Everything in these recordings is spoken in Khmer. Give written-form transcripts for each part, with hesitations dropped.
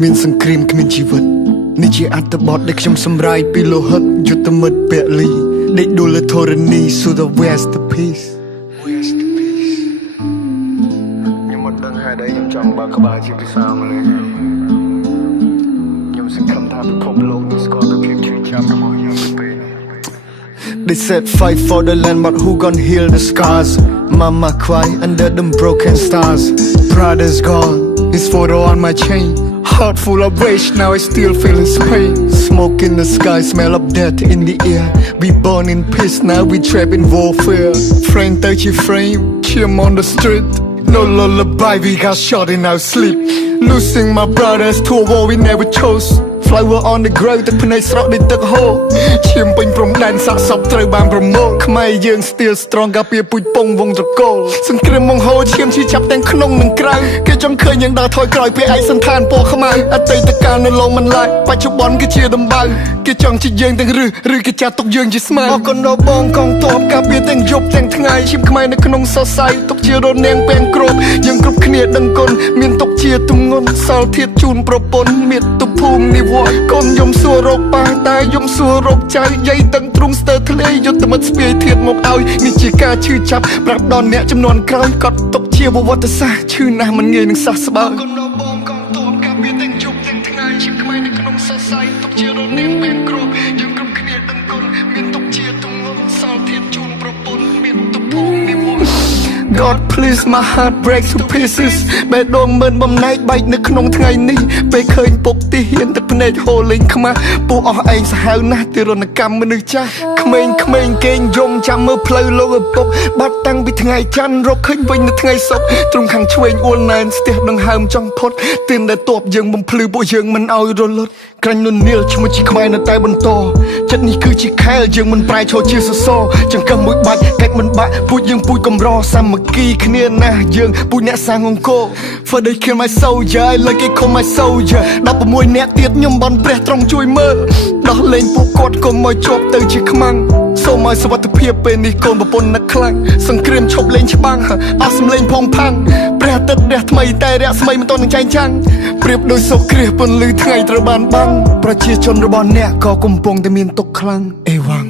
មានសង្គ្រាមគ្មានជីវិតនេះជាអត្ថបទដែលខ្ញុំសម្រាយពីលោហិតយុទ្ធមិត្តពលីដេកដួលធរណី so the masterpiece ខ្ញុំមិនដឹងហេតុអីខ្ញុំចង់បើកក្បាលជាភាសាម៉ាឡេខ្ញុំសង្ឃឹមថាពិភពលោកនឹងស្គាល់ពីភាពឈឺចាប់របស់ខ្ញុំទៅពេលនេះ They said fight for the land but who gon' heal the scars Mama cry under them broken stars Brother's gone his photo on my chain Heart full of rage, now I still feel his pain Smoke in the sky, smell of death in the air We born in peace, now we trapped in warfare Frame 30 frame, chim on the street No lullaby, we got shot in our sleep Losing my brothers to a war we never chose Flower on the ground ទឹកភ្នែកស្រក់ដូចទឹកហូរឈាមពេញព្រំដែនសាកសពត្រូវបានប្រមូលខ្មែរយើង still strong ការពារពូជពងវងត្រកូលសង្គ្រាមបង្ហូរឈាមឈឺចាប់ទាំងក្នុងនិងក្រៅគេចង់ឃើញយើងដើរថយក្រោយពេលឯកសន្តានពណ៌ខ្មៅអតីតកាលនៅឡងមិនឡាយបច្ចុប្បន្នគឺជាដំបៅគេចង់ជាយើងទាំងឬគេចាត់ទុកយើងជាស្មៅអរគុណដល់បងកងទ័ពការពារទាំងយប់ទាំងថ្ងៃឈាមខ្មែរនៅក្នុងសរសៃទុកជារនាងពេងគ្រប់យើងគ្រប់គ្នាដឹងគុណមានទុកជាទម្ងន់សល់ធាតជូនប្រពន្ធមាតុភូមិនិវត្តកូនយំសួររកប៉ាតែយំសួររកចៅយាយដឹងទ្រង់ស្ទើរធ្លាយយុទ្ធមិត្តស្ពាយធាតមកឲ្យនេះជាការឈឺចាប់ប្រាប់ដល់អ្នកចំនួនក្រោយកត់ទុកជាប្រវត្តិសាស្ត្រឈឺណាស់មិនងាយនឹងសះស្បើកូនដល់បងកងទ័ពការពារទាំងយប់ទាំងថ្ងៃឈាមខ្មែរនៅក្នុងសរសៃទុកជារនាងពេងគ្រប់យើងគ្រប់គ្នាដឹងគុណមានទុកជាទម្ងន់សល់ធាតជូនប្រពន្ធមានទុកភូមិនិវត្ត God please my heart breaks to pieces បេះដូងមិនបំណែកបែកនៅក្នុងថ្ងៃនេះពេលឃើញពុកទីហ៊ានទឹកភ្នែកហូរលេងខ្មាស់ពួកអស់ឯងសាហាវណាស់ទារុណកម្មមនុស្សចាស់ក្មេងៗគេងយំចាំមើលផ្លូវលោកឪពុកបាត់តាំងពីថ្ងៃច័ន្ទរកឃើញវិញនៅថ្ងៃសុក្រទ្រង់ខាងឆ្វេងអួលណែនស្ទះដង្ហើមចង់ផុតទានដែលតបយើងបំភ្លឺពួកយើងមិនឲ្យរលត់ក្រាញ់នុននីលឈ្មោះជាខ្មែរនៅតែបន្តចិត្តនេះគឺជាខែលយើងមិនប្រែឈរជាសសរចង្កឹះមួយបាច់កាច់មិនបាក់ពូជយើងពូជកំរសាមគ្គីគ្នាណាស់យើងពូជអ្នកសាងអង្គរ For they kill my soldier I like it call my soldier 16អ្នកទៀតខ្ញុំបន់ព្រះទ្រង់ជួយមើលដោះលែងពួកគាត់កុំឲ្យជាប់ទៅជាខ្មាំងសូមឲ្យសុវត្ថិភាពពេលនេះកូនប្រពន្ធនឹកខ្លាំងសង្គ្រាមឈប់លេងច្បាំងអស់សំលេងផងផាំងព្រះអាទិត្យរះថ្មីតែរះស្មីមិនទាន់នឹងចែងចាំងប្រៀបដូចសូរគ្រាសពន្លឺថ្ងៃត្រូវបានបាំងប្រជាជនរបស់អ្នកក៏កំពុងតែមានទុក្ខខ្លាំងអេវ៉ាំង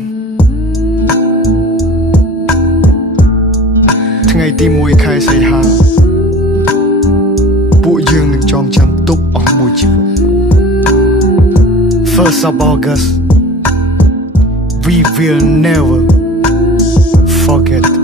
ថ្ងៃទី1ខែសីហាពួកយើងនឹងចងចាំទុកអស់មួយជីវិត First of August We will never forget